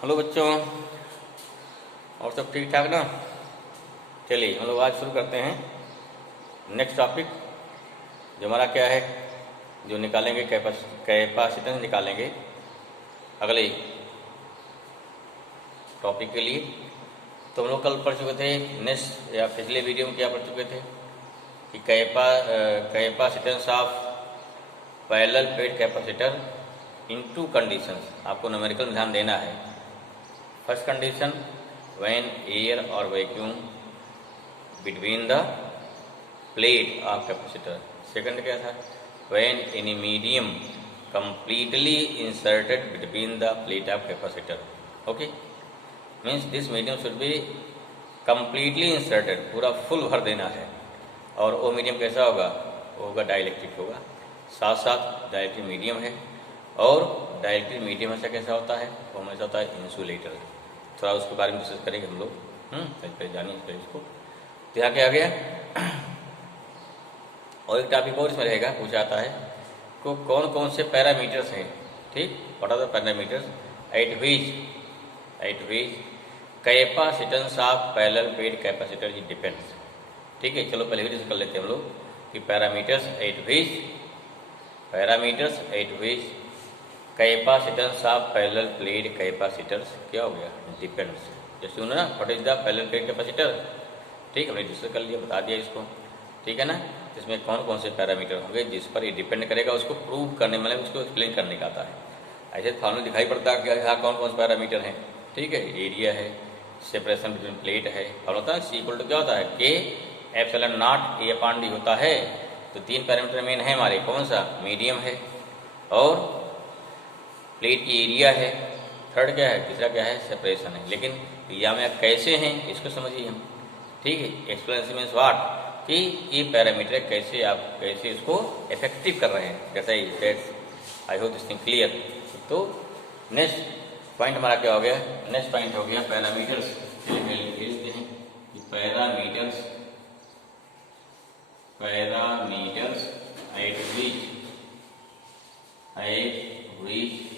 Hello बच्चों, और सब ठीक ठाक ना। चलिए हम लोग आज शुरू करते हैं नेक्स्ट टॉपिक, जो हमारा क्या है, जो निकालेंगे कैपेसिटेंस निकालेंगे अगले टॉपिक के लिए। तो हम लोग कल पढ़ चुके थे, नेक्स्ट या पिछले वीडियो में क्या पढ़ चुके थे कि capacitance of parallel plate capacitor in to conditions. आपको न्यूमेरिकल में ध्यान देना है। फर्स्ट कंडीशन, व्हेन एयर और vacuum between the plate of capacitor. Second क्या था, when any medium completely inserted between the plate of capacitor. Okay, means this medium should be completely inserted, पूरा full भर देना है। और वो मीडियम कैसा होगा, वो होगा डाइलेक्ट्रिक होगा। साथ साथ डाइलेक्ट्रिक मीडियम है, और डाइलेक्ट्रिक मीडियम ऐसा कैसा होता है, वो हमेशा होता है इंसुलेटर। थोड़ा उसके बारे में डिस्कस करेंगे हम लोग। पहले जानिए इसको। तो यहाँ क्या आ गया, और एक टॉपिक और इसमें रहेगा, पूछा जाता है को कौन कौन से पैरामीटर्स हैं। ठीक, what are the parameters at which capacitance of parallel plate capacitor depends. ठीक है, चलो पहले भी डिस्कस कर लेते हैं हम लोग कि parameters at which capacitance of parallel plate capacitors क्या हो गया, डिपेंड्स। जैसे सुनो ना, what is the parallel plate capacitor. ठीक, हमने डिस्कस कर लिया, बता दिया इसको। ठीक है ना, इसमें कौन कौन से पैरामीटर होंगे जिस पर ये डिपेंड करेगा, उसको प्रूव करने में, उसको एक्सप्लेन करने का आता है। ऐसे फॉर्मूला दिखाई पड़ता है कि यहाँ कौन कौन से पैरामीटर हैं। ठीक है, एरिया है, सेपरेशन बिटवीन प्लेट है, और होता है सी इक्वल टू क्या होता है, के epsilon not A upon D होता है। तो तीन पैरामीटर मेन है हमारे, कौन सा, मीडियम है, और प्लेट की एरिया है, थर्ड क्या है, तीसरा क्या है, सेपरेशन है। लेकिन या में कैसे हैं इसको समझिए हम। ठीक है, एक्सप्लेनेशन मीन्स व्हाट, कि ये पैरामीटर कैसे आप कैसे इसको इफेक्टिव कर रहे हैं, कैसा ही that's. I hope this thing clear. तो नेक्स्ट पॉइंट हमारा क्या हो गया, नेक्स्ट पॉइंट हो गया पैरामीटर्स। लिखते हैं कि parameters at which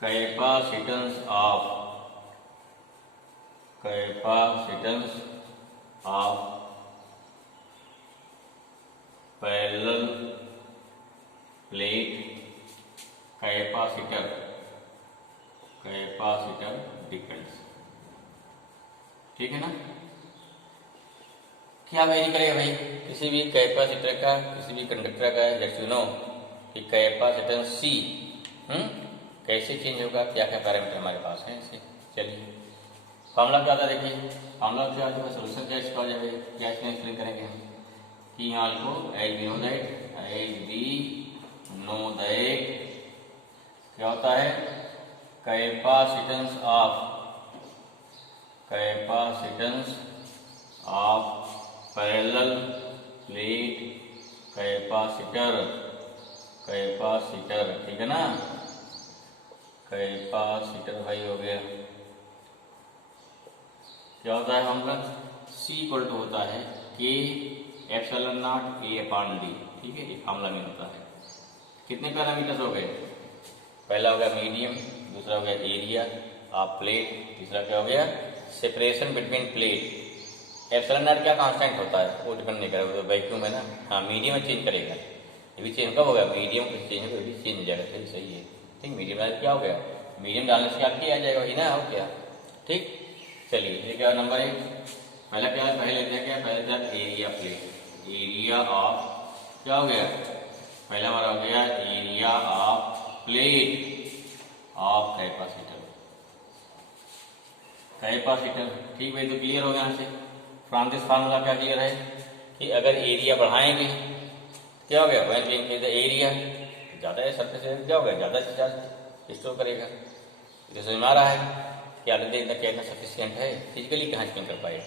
capacitance of parallel plate capacitor depends. ठीक है ना, क्या वेरी करेगा भाई, किसी भी कैपेसिटर का, किसी भी कंडक्टर का, लेट्स यू नो कि कैपेसिटेंस सी कैसे चेंज होगा, क्या क्या पैरामीटर हमारे पास है इसे। चलिए फॉर्मूला क्या आता है, देखिए फॉर्मूला क्या आता है, सोल्यूशन क्या इसका हो जाएगा, क्या इसमें एक्सप्लेन करेंगे हम कि यहाँ को एज वी नो दैट क्या होता है, capacitance of parallel plate capacitor. ठीक है ना, कैपेसिटर भाई हो गया, क्या होता है हम लोग, सी इक्वल टू होता है के epsilon not A upon D. ठीक है, ये फॉर्मूला में होता है। कितने पैरामीटर्स हो गए, पहला हो गया मीडियम, दूसरा हो गया एरिया ऑफ प्लेट, तीसरा क्या हो गया, separation between plate. Epsilon not क्या कांस्टेंट होता है, वो डिपेंड नहीं करेगा, वैक्यूम है ना। हाँ, मीडियम में चेंज करेगा, ये भी चेंज कब होगा, मीडियम को चेंज होगा, भी चेंज हो जाएगा। सही है। ठीक, मीडियम में क्या हो गया, मीडियम डालने से क्या आ जाएगा, वही ना हो क्या। ठीक, चलिए ये क्या नंबर एक, पहला क्या है, पहले लेते हैं क्या, पहले था एरिया प्लेट, एरिया ऑफ क्या हो गया, पहला हमारा हो गया area of plate of capacitor. ठीक भाई, तो क्लियर हो गया यहाँ से। फ्रॉम दिस फार्मूला क्या क्लियर है कि अगर एरिया बढ़ाएंगे क्या हो गया, when we increase the area, ज़्यादा है सरफेस एरिया क्या हो गया, ज़्यादा से ज़्यादा स्टोर करेगा। जो समझ में आ रहा है कि ऑलरेडी इतना क्या सफिशियंट है, फिजिकली कहाँ स्पेंड कर पाएगा।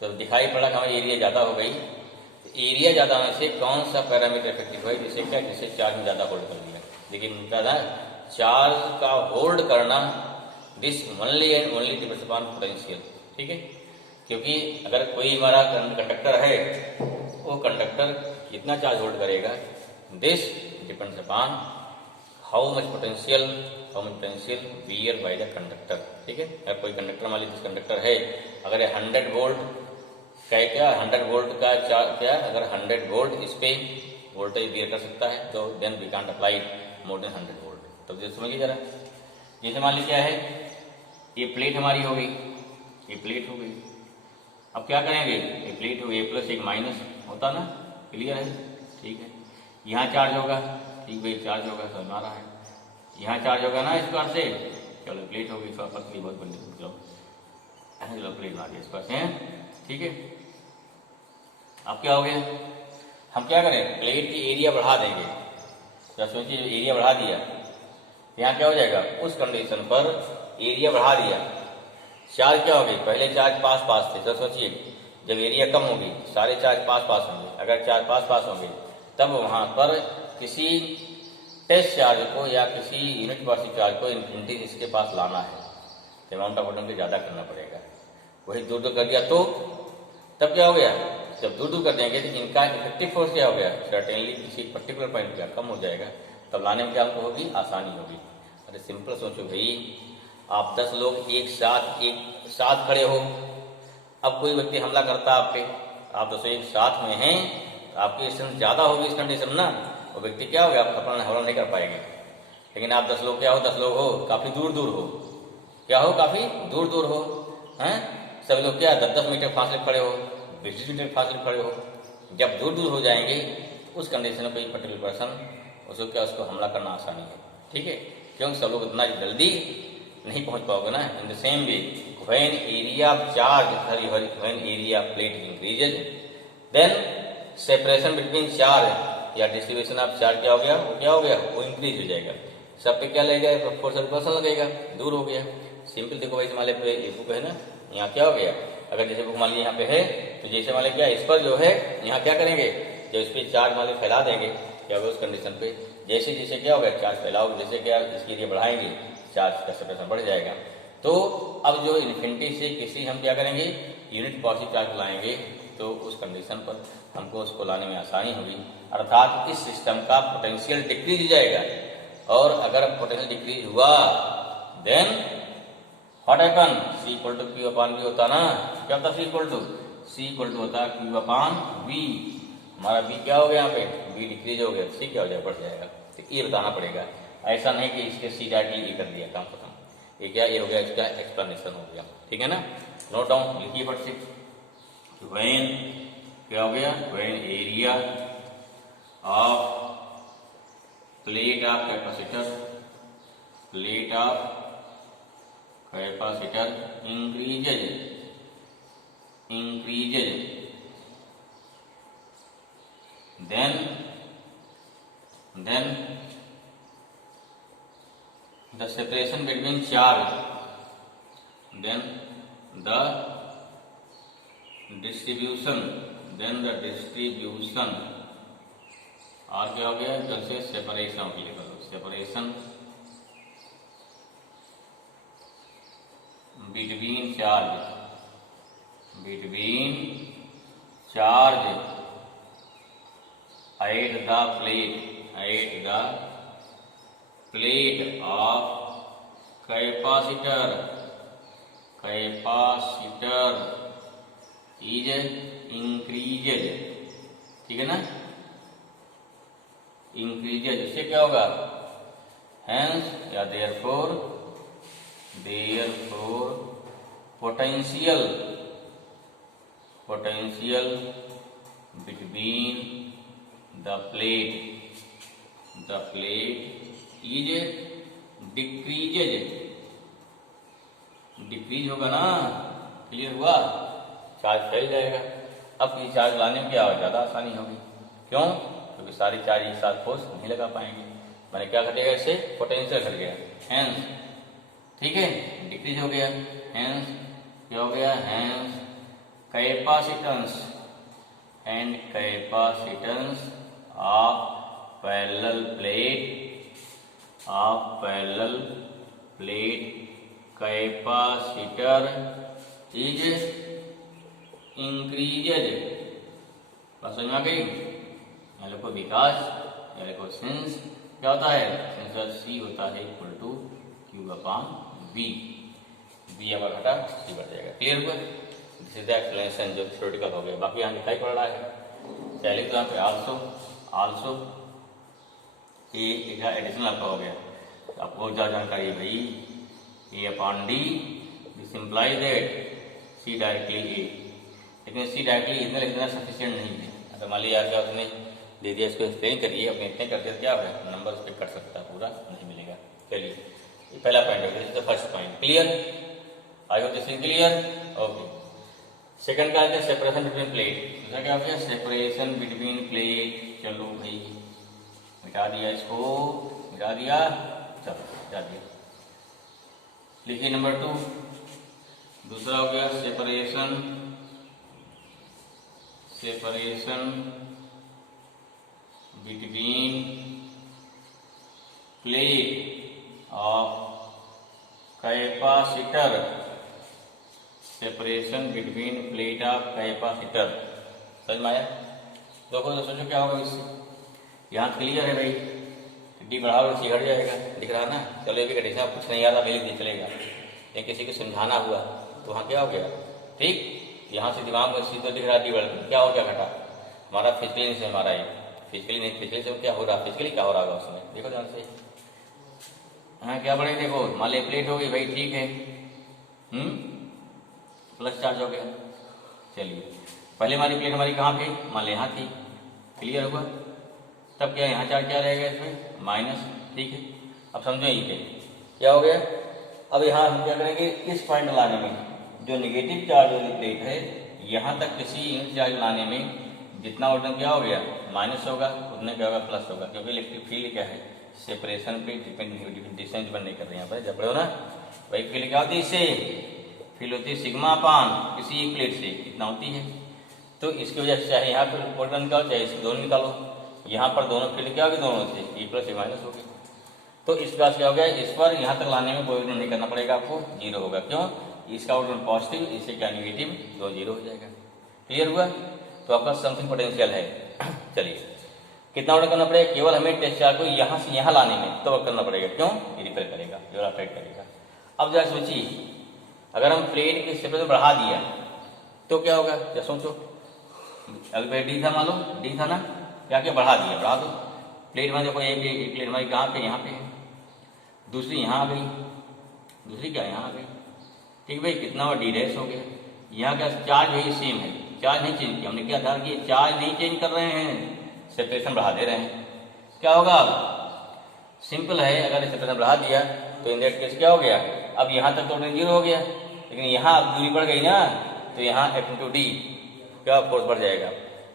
तो दिखाई पड़ा कि हमारी एरिया ज़्यादा हो गई। तो एरिया ज़्यादा होने से कौन सा पैरामीटर इफेक्टिव है, जिससे क्या, जिससे चार्ज में ज़्यादा होल्ड कर लिया। लेकिन क्या था, चार्ज का होल्ड करना this only and only depends upon potential. ठीक है, क्योंकि अगर कोई हमारा कंडक्टर है, वो कंडक्टर कितना चार्ज होल्ड करेगा, this depends upon how much potential common potential wear by the conductor. ठीक है, अगर कोई कंडक्टर मान लीजिए कंडक्टर है, अगर 100 वोल्ट क्या 100 वोल्ट का क्या अगर 100 वोल्ट इस पे वोल्टेज बियर कर सकता है तो then we can't apply more than 100 volt. तब जैसे समझिए जरा, जैसे मान लीजिए क्या है, ये प्लेट हमारी हो गई, ये प्लेट हो गई। अब क्या करेंगे, ये प्लेट हो गई, प्लस एक माइनस होता ना, क्लियर है। ठीक है, यहाँ चार्ज होगा, ठीक भाई चार्ज होगा, समझ में आ रहा है। यहाँ चार्ज होगा ना इस बार से, चलो प्लेट हो गई, पतली बहुत बड़ी, चलो प्लेट मार दिया इस बार से, ठीक है। अब क्या हो गया, हम क्या करें, प्लेट की एरिया बढ़ा देंगे। जब सोचिए एरिया बढ़ा दिया, यहाँ क्या हो जाएगा, उस कंडीशन पर एरिया बढ़ा दिया, चार्ज क्या होगी, पहले चार्ज पास पास थे, तो सोचिए जब एरिया कम होगी सारे चार्ज पास पास होंगे। अगर चार्ज पास पास होंगे तब वहां पर किसी टेस्ट चार्ज को या किसी यूनिट पार्शियल चार्ज को इन्फिनिटी इसके पास लाना है, तो अमाउंट ऑफ पोटेंशियल ज्यादा करना पड़ेगा। वही दूर दूर कर दिया तो तब क्या हो गया, जब दूर दूर कर देंगे तो इनका इफेक्टिव फोर्स क्या हो गया, सर्टेनली किसी पर्टिकुलर पॉइंट का कम हो जाएगा, तब लाने में क्या हमको होगी, आसानी होगी। अरे सिंपल सोचो भाई, आप 10 लोग एक साथ खड़े हो, अब कोई व्यक्ति हमला करता है आप पे, आप 10 एक साथ में हैं, आपकी स्ट्रेंथ ज्यादा होगी इस कंडीशन में ना, वो व्यक्ति क्या होगा, आप अपना हमला नहीं कर पाएंगे। लेकिन आप 10 लोग क्या हो, 10 लोग हो काफी दूर दूर हो, क्या हो काफी दूर दूर हो, हैं सभी लोग क्या 10-10 मीटर फासले खड़े हो, 20 मीटर फासले खड़े हो। जब दूर दूर हो जाएंगे उस कंडीशन में कोई पर्टिकुलर पर्सन उसको क्या, उसको हमला करना आसानी है। ठीक है, क्योंकि सब लोग इतना जल्दी नहीं पहुंच पाओगे ना। In the same way when area of charge when area of plate increases then separation between charge या डिस्ट्रीब्यूशन ऑफ चार्ज क्या हो गया, वो क्या हो गया, वो इंक्रीज हो जाएगा। सब पे क्या लगेगा, फोर्स रिपल्सन लगेगा, दूर हो गया। सिंपल देखो भाई, मान पे ये बुक है ना, यहाँ क्या हो गया, अगर जैसे बुक मान लीजिए यहाँ पे है, तो जैसे मान लिया क्या इस पर जो है यहाँ क्या करेंगे, जब इस पर चार्ज मान फैला देंगे क्या होगा, उस कंडीशन पे जैसे जैसे क्या होगा चार्ज फैलाओगे, जैसे क्या इसके एरिया बढ़ाएंगे चार्ज का सेपरेशन बढ़ जाएगा। तो अब जो इन्फिनिटी से किसी हम क्या करेंगे, यूनिट पॉजिटिव चार्ज लाएंगे, तो उस कंडीशन पर हमको उसको लाने में आसानी होगी, अर्थात इस सिस्टम का पोटेंशियल डिक्रीज हो जाएगा। और अगर पोटेंशियल डिक्रीज हुआ then what happen, C equal to Q upon V होता ना, क्या होता C इक्वल टू होता Q अपॉन V। हमारा V क्या हो गया, यहाँ पे V डिक्रीज हो गया, C क्या हो जाएगा, बढ़ जाएगा। तो ये बताना पड़ेगा, ऐसा नहीं कि इसके C डायरेक्टली ये कर दिया काम खत्म। ये क्या, ये हो गया इसका एक्सप्लेनेशन हो गया, ठीक है ना। नोट डाउन लिखिए फट से, व्हेन क्या हो गया, when area of plate of capacitor increases then the separation between charge, then the distribution और क्या हो गया, जैसे सेपरेशन हो गया, separation between charge at the plate of capacitor is increases, ठीक है ना, increases, इससे क्या होगा, hence या therefore potential between the plate is decrease होगा ना, क्लियर हुआ, चार्ज फैल जाएगा। अब ये चार्ज लाने में क्या होगा, ज्यादा आसानी होगी, क्यों, क्योंकि सारी चार्ज एक साथ फोर्स नहीं लगा पाएंगे, मैंने क्या घटेगा, इससे पोटेंशियल घट गया, हेंस ठीक है डिक्रीज हो गया, हेंस क्या हो गया, hence capacitance of parallel plate capacitor is increases. बात समझ में आ गई, यहाँ लिखो विकास, यहाँ लिखो सिंस क्या होता है, सिंस C होता है इक्वल टू 2/v, v हमारा घटा c बढ़ जाएगा। क्लियर हुआ? दिस इज द एक्सप्लेनेशन जो थ्योरेटिकल हो गया। बाकी यहाँ दिखाई पड़ रहा है, चलिए तो यहाँ पे आल्सो ये एडिशनल आपका हो गया। आपको क्या जानकारी है भाई, a/d, this implies that c directly a, लेकिन c डायरेक्टली इतना लिखना सफिशिएंट नहीं है। अगर मान लीजिए क्या उसने दे दिया, इसको एक्सप्लेन करिए, अपने इतने करते क्या है नंबर उस पर कट सकता है, पूरा नहीं मिलेगा। चलिए ये पहला पॉइंट है, this is the first point. Clear? I hope this is clear? Okay. Second का है सेपरेशन बिटवीन प्लेट। दूसरा क्या हो गया? Separation between plate. चलो भाई मिटा दिया, इसको मिटा दिया, चलो मिटा दिया। लिखिए नंबर 2। दूसरा हो गया separation between plate of capacitor. Separation between plate of capacitor. समझ में आया? देखो तो सोचो क्या होगा इससे। यहाँ क्लियर है भाई, डी बढ़ाओ सी घट जाएगा, दिख रहा ना। चलो ये भी कंडीशन आप कुछ नहीं आता मेरे लिए चलेगा, लेकिन किसी को समझाना हुआ तो वहाँ क्या हो गया, ठीक यहाँ से दिमाग में सीधा दिख रहा डी बढ़, क्या हो गया घटा, हमारा फिजिकली से हमारा ये फिजिकली नहीं, फिजिकली से क्या हो रहा, फिजिकली क्या हो रहा होगा उसमें, देखो ध्यान से। हाँ क्या बढ़े, देखो मान ली प्लेट हो गई भाई, ठीक है, प्लस चार्ज हो गया। चलिए पहले हमारी प्लेट हमारी कहाँ थी, मान ली यहाँ थी, क्लियर हुआ। तब क्या यहाँ चार्ज क्या रहेगा इसमें, माइनस, ठीक है। अब समझो ये क्या हो गया। अब यहाँ हम क्या करेंगे, इस पॉइंट लाने में जो निगेटिव चार्ज वाली प्लेट है, यहाँ तक किसी यूनिट चार्ज लाने में जितना ऑर्डर क्या हो गया, माइनस होगा, उतने क्या होगा, प्लस होगा, क्योंकि इलेक्ट्रिक फील्ड क्या है, सेपरेशन पे डिपेंड, डिस्टेंस डिपेंड नहीं कर रहे हैं यहाँ पर, जब पढ़ो ना भाई। फील्ड क्या होती है, इससे फील्ड होती है सिग्मा अपान किसी एक प्लेट से कितना होती है। तो इसकी वजह से चाहे यहाँ पर ऑर्डर निकालो चाहे इसके दोनों निकालो, यहाँ पर दोनों फील्ड क्या होगी, दोनों से ए प्लस ए माइनस होगी। तो इस बात क्या हो गया, इस पर यहाँ तक लाने में कोई ऑर्डर नहीं करना पड़ेगा आपको, जीरो होगा। क्यों, इसका ऑर्डर पॉजिटिव, इससे क्या निगेटिव, दो जीरो हो जाएगा। क्लियर हुआ। तो आपका समथिंग पोटेंशियल है। चलिए कितना ऑर्डर करना पड़ेगा, केवल हमें टेस्ट चार्ज को यहाँ से यहाँ लाने में तो करना पड़ेगा। क्यों, ये रिपेयर करेगा, ये ऑपरेट करेगा। अब जरा सोचिए, अगर हम प्लेट के सेपरेशन बढ़ा दिया तो क्या होगा, क्या सोचो। अभी डी था, मान लो डी था ना, क्या क्या बढ़ा दिया, बढ़ा दो। प्लेट में देखो एक प्लेट हमारी कहाँ पे, यहाँ पे है, दूसरी यहाँ आ गई, दूसरी क्या यहाँ आ गई, ठीक भाई, कितना हुआ, डी डैश हो गया। यहाँ का चार्ज भाई सेम है, चार्ज नहीं चेंज किया हमने, क्या ध्यान किया, चार्ज नहीं चेंज कर रहे हैं, सेपरेशन बढ़ा दे रहे हैं। क्या होगा, अब सिंपल है, अगर सेपरेशन बढ़ा दिया तो इन दैट केस क्या हो गया, अब यहाँ तक तो जीरो हो गया, लेकिन यहाँ अब दूरी बढ़ गई ना, तो यहाँ F × D क्या फोर्स बढ़ जाएगा,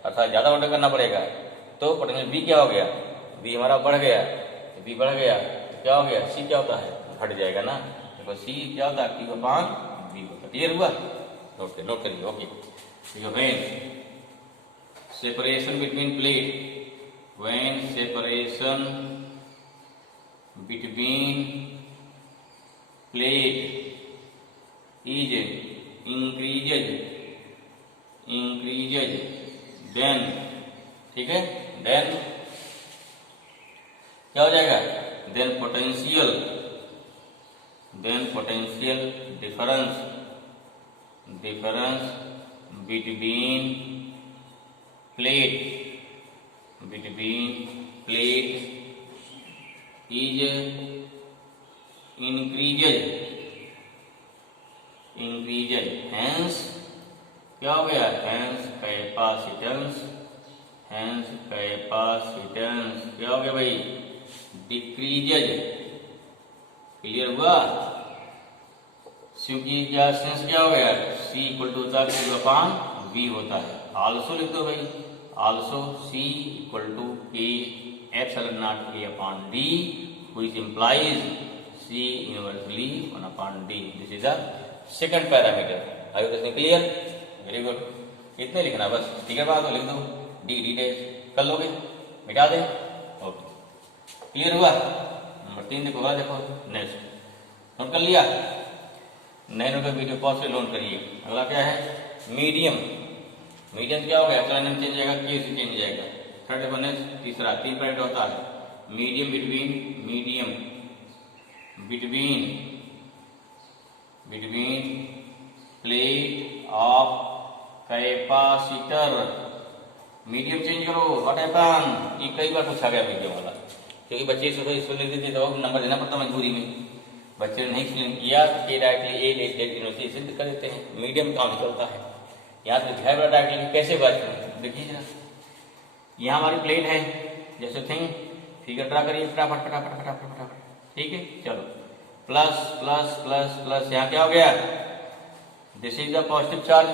अर्थात ज्यादा ऑर्डर करना पड़ेगा। तो पोटेंशियल B क्या हो गया, B हमारा बढ़ गया, तो B बढ़ गया तो क्या हो गया, C क्या होता है, घट जाएगा ना। देखो C क्या होता है, Q अपान V होता है। क्लियर हुआ, नोट करिए। Okay, when separation between plate, when separation between plate is increases then, ठीक है, then क्या हो जाएगा, then potential difference between plate is increases, hence क्या हो गया, hence capacitance क्या हो गया भाई, decreases। क्लियर हुआ। क्योंकि क्या सेंस क्या हो गया, C इक्वल टू होता है Q अपान V होता है। आल्सो लिख दो भाई, also C equal to K epsilon not A upon D, which implies C inversely 1 upon D। This is the second parameter. I hope clear, very good. इतने लिखना बस, ठीक है, बात तो लिख दो, डी डैश कर लोगे, मिटा दे, ओके, क्लियर हुआ। नंबर 3 देखो, देखो नेक्स्ट नोट कर लिया, नए नोट का वीडियो पॉज से लोड करिए। अगला क्या है, मीडियम क्या हो गया, चला नेम चेंज जाएगा, के से चेंज जाएगा। थर्ड देखो नेक्स्ट, तीसरा 3 पॉइंट होता है, medium between plate of capacitor. Medium change करो, व्हाट हैपन, ये कई बार पूछा गया मीडियम वाला, क्योंकि बच्चे इसको लिख देते तो नंबर देना पड़ता मजबूरी में, बच्चे ने नहीं किया कि डायरेक्टली यूनिवर्सिटी कर देते हैं, मीडियम काम निकलता है। यहाँ तो दिखाया बड़ा डायरेक्टली कैसे बात करें, देखिए जरा, यहाँ हमारी प्लेट है, जैसे थिंग फिगर ड्रा करिए फटाफट फटाफट फटाफट फटाफट, ठीक है। चलो प्लस प्लस प्लस प्लस, यहाँ क्या हो गया, this is the positive charge.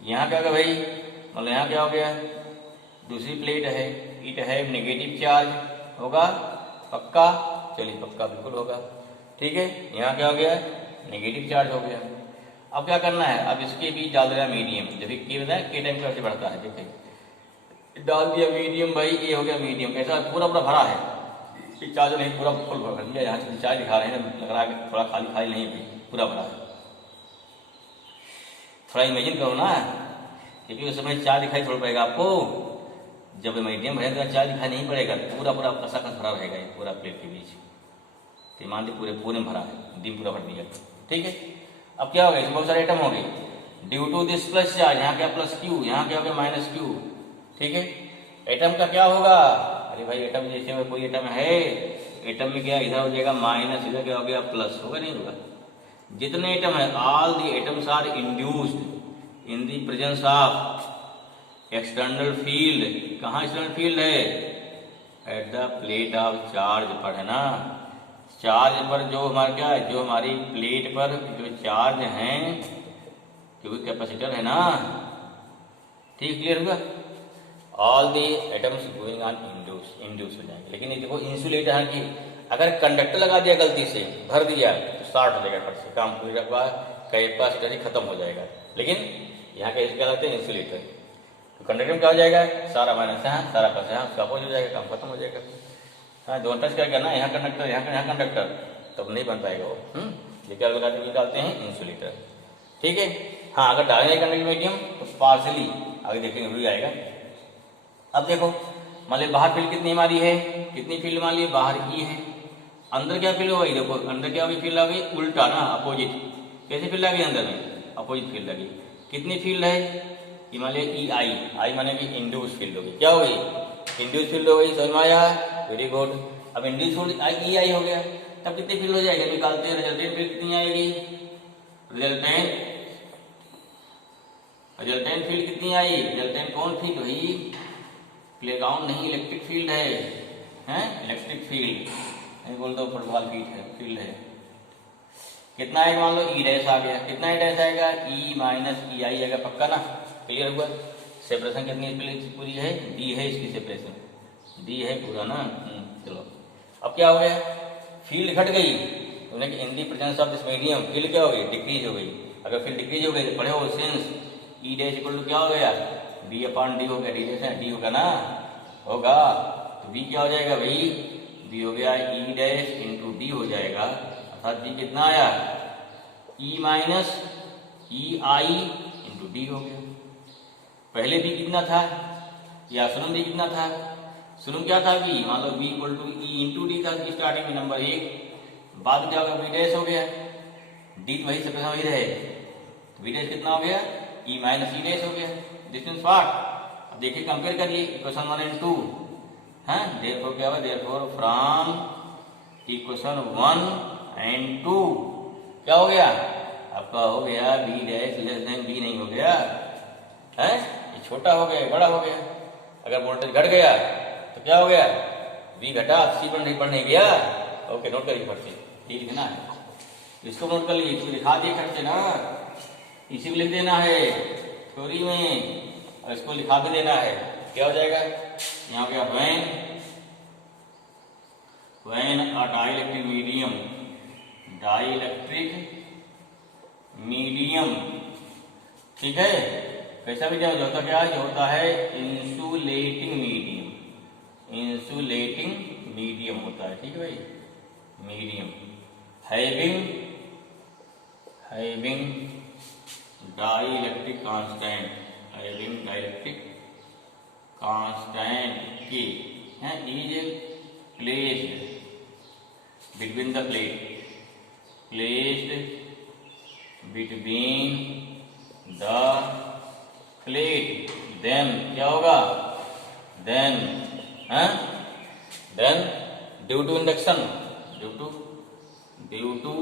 यहाँ क्या हो गया भाई, मतलब यहाँ क्या हो गया, दूसरी प्लेट है, इट है नेगेटिव चार्ज, होगा पक्का, चलिए पक्का बिल्कुल होगा, ठीक है। यहाँ क्या हो गया, नेगेटिव चार्ज हो गया। अब क्या करना है, अब इसके बीच डाल देना मीडियम, जब के बताया के टाइम कैसे बढ़ता है, देखिए डाल दिया मीडियम भाई, ये हो गया मीडियम, कैसा पूरा पूरा भरा है, चार्ज नहीं पूरा फुल भर दिया, यहाँ से चार्ज दिखा रहे हैं, लग रहा है थोड़ा खाली खाली नहीं है, पूरा भरा है। थोड़ा इमेजिन करो ना, क्योंकि उस समय चार्ज दिखाई थोड़ा पड़ेगा आपको, जब मीडियम भरेगा तो चार्ज दिखाई नहीं पड़ेगा, पूरा पूरा कसा कस भरा रहेगा ये पूरा प्लेट के बीच, तो मान लीजिए पूरे पूरे में भरा है, डिम पूरा भर दिया, ठीक है। अब क्या हो गया, इसमें बहुत सारे आइटम हो गए, due to this plus charge, यहाँ क्या प्लस क्यू, यहाँ क्या हो गया माइनस क्यू, ठीक है। एटम का क्या होगा, अरे भाई एटम जैसे में कोई एटम है, एटम में क्या इधर हो जाएगा माइनस, इधर क्या हो गया प्लस, होगा नहीं होगा। जितने एटम है, all the atoms are induced in the presence of external field, कहाँ एक्सटर्नल फील्ड है, at the plate of charge पर, है ना, चार्ज पर जो हमारा क्या है, जो हमारी प्लेट पर जो चार्ज हैं, क्योंकि कैपेसिटर है ना, ठीक क्लियर हुआ। All the atoms going on induce हो जाएंगे, लेकिन ये देखो इंसुलेटर है कि अगर कंडक्टर लगा दिया गलती से, भर दिया तो स्टार्ट हो जाएगा, फट से काम पूरा हुआ, कैपेसिटर ही खत्म हो जाएगा। लेकिन यहाँ कैसे कहलाते हैं इंसुलेटर, तो कंडक्टर में क्या हो जाएगा, सारा माइनस है सारा प्लस है, उसका अपोज हो जाएगा, काम खत्म हो जाएगा। हाँ दोनों टच क्या करना, यहाँ कंडक्टर यहाँ कंडक्टर, तब नहीं बन पाएगा वो, ये क्या लगाते हैं, डालते हैं इंसुलेटर, ठीक है। हाँ अगर डालेंगे कंडक्टर मीडियम तो पार्सली आगे देखेंगे हो जाएगा। अब देखो मान ली बाहर फील्ड कितनी हमारी है, कितनी फील्ड मान ली बाहर ई है, अंदर क्या फील्ड होगी, देखो अंदर क्या होगी, फील्ड आ गई उल्टा ना, अपोजिट, कैसे फील्ड आ गई अंदर में, अपोजिट फील्ड लगी, कितनी फील्ड है, ये मान लिया ई आई, आई माने कि इंड्यूस फील्ड होगी, क्या होगी, इंड्यूस फील्ड हो गई, समझ में आया, वेरी गुड। अब इंड्यूस फील्ड ई आई हो गया, तब कितनी फील्ड हो जाएगी, निकालते हैं, रिजल्टेंट फील्ड कितनी आएगी, रिजल्टेंट फील्ड कितनी आई, रिजल्टेंट कौन फील्ड हुई, प्लेग्राउंड नहीं इलेक्ट्रिक फील्ड है इलेक्ट्रिक फील्ड नहीं बोल दो, फुटबॉल फील्ड है। कितना आएगा, मान लो ई डैश आ गया, कितना ई डैश आएगा, ई माइनस ई आई आएगा, पक्का ना, क्लियर हुआ। सेपरेशन कितनी पूरी है, डी है इसकी सेपरेशन, डी है पूरा ना, चलो। अब क्या हो गया, फील्ड घट गई, in the presence of this medium field क्या हो गई, डिक्रीज हो गई। अगर फील्ड डिक्रीज हो गई तो पढ़े हो since E dash equal to क्या हो गया, बी अपॉन डी हो गया, डी डैश डी होगा ना, होगा, तो बी क्या हो जाएगा भाई, बी हो गया ई डैश इंटू डी हो जाएगा, अर्थात बी कितना आया, ई माइनस ई आई इंटू डी हो गया। पहले बी कितना था, या सुनम बी कितना था, सुनम क्या था बी, मान लो B equal to E into D था स्टार्टिंग में नंबर 1, बाद में क्या होगा बी डैश हो गया, डी तो वही सब वही रहे, बी डैश कितना हो गया, ई माइनस ई डैश हो गया, डिस्टेंस पार्ट। अब देखिए कंपेयर करिए इक्वेशन 1 और 2, हैं देयरफॉर क्या हुआ, देयरफॉर फ्रॉम इक्वेशन 1 और 2 क्या हो गया, आपका हो गया B dash less than B नहीं हो गया, है ये छोटा हो गया बड़ा हो गया। अगर वोल्टेज घट गया तो क्या हो गया, बी घटा सी पर नहीं गया, ओके नोट करिए फट से, ठीक है ना, इसको नोट कर लीजिए, इसको दिखा दिए खट से ना, इसी को लिख देना है थ्योरी में, और इसको लिखा भी देना है, क्या हो जाएगा, यहाँ पे व्हेन अ डाइलेक्ट्रिक मीडियम, ठीक है, कैसा भी जाओ, होता क्या है, होता है इंसुलेटिंग मीडियम होता है, ठीक है भाई, मीडियम हैविंग डाइलेक्ट्रिक कांस्टेंट की is placed between the plate, placed between the plate, then क्या होगा, then due to induction, due to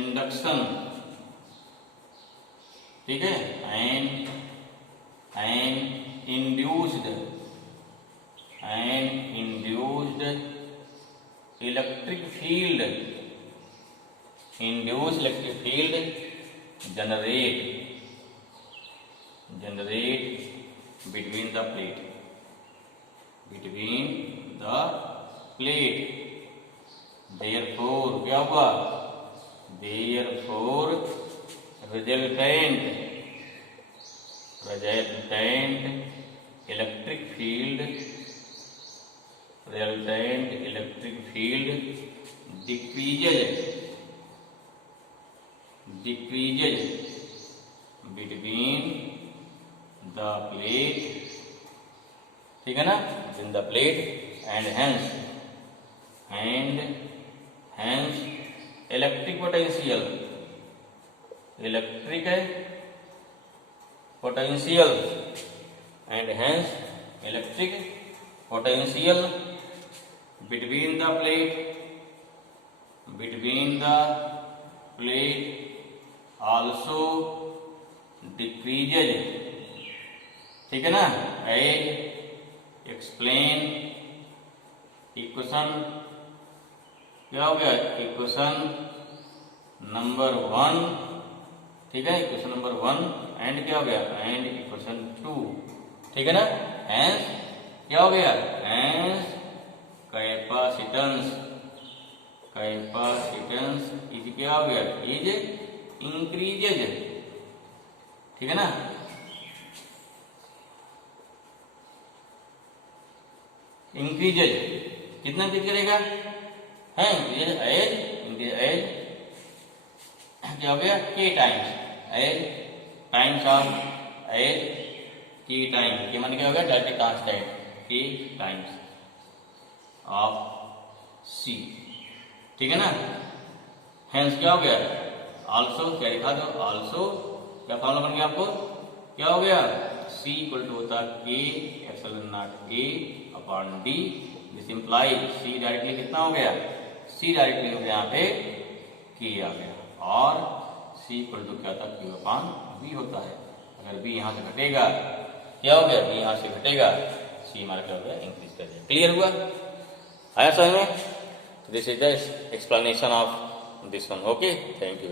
induction, ठीक है, and induced electric field, generate between the plate, therefore क्या होगा, therefore resultant electric field decreases between the plate, ठीक है ना, between the plate and hence electric potential and hence electric potential between the plate also decreases, ठीक है ना, explain equation क्या हो गया, इक्वेशन नंबर 1, ठीक है, इक्वेशन नंबर 1 एंड क्या हो गया, एंड इक्वेशन 2, ठीक है ना, हेंस क्या हो गया, हेंस कैपेसिटेंस इज क्या हो गया, इज इंक्रीजेज, ठीक है ना, इंक्रीजेज कितना इंक्रीज करेगा, है एज क्या हो गया, के टाइम्स ऑफ एज के टाइम, के मान क्या होगा, डायरेक्टली कांस्टेंट के टाइम्स ऑफ सी, ठीक है ना, हेंस क्या हो गया, आल्सो क्या लिखा दो, आल्सो क्या फॉर्मूला बन गया आपको, क्या हो गया, सी इक्वल टू होता है के epsilon not A upon D, this imply C directly कितना हो गया, सी डायरेक्टली हो गया यहाँ पे के आ गया, और सी इक्वल टू क्या था, क्यू अपॉन बी होता है, अगर बी यहाँ से घटेगा, क्या हो गया, बी यहाँ से घटेगा, सी हमारा क्या हो गया, इंक्रीज कर दिया, क्लियर हुआ, आया समझ में, this is the explanation of this one, okay, thank you.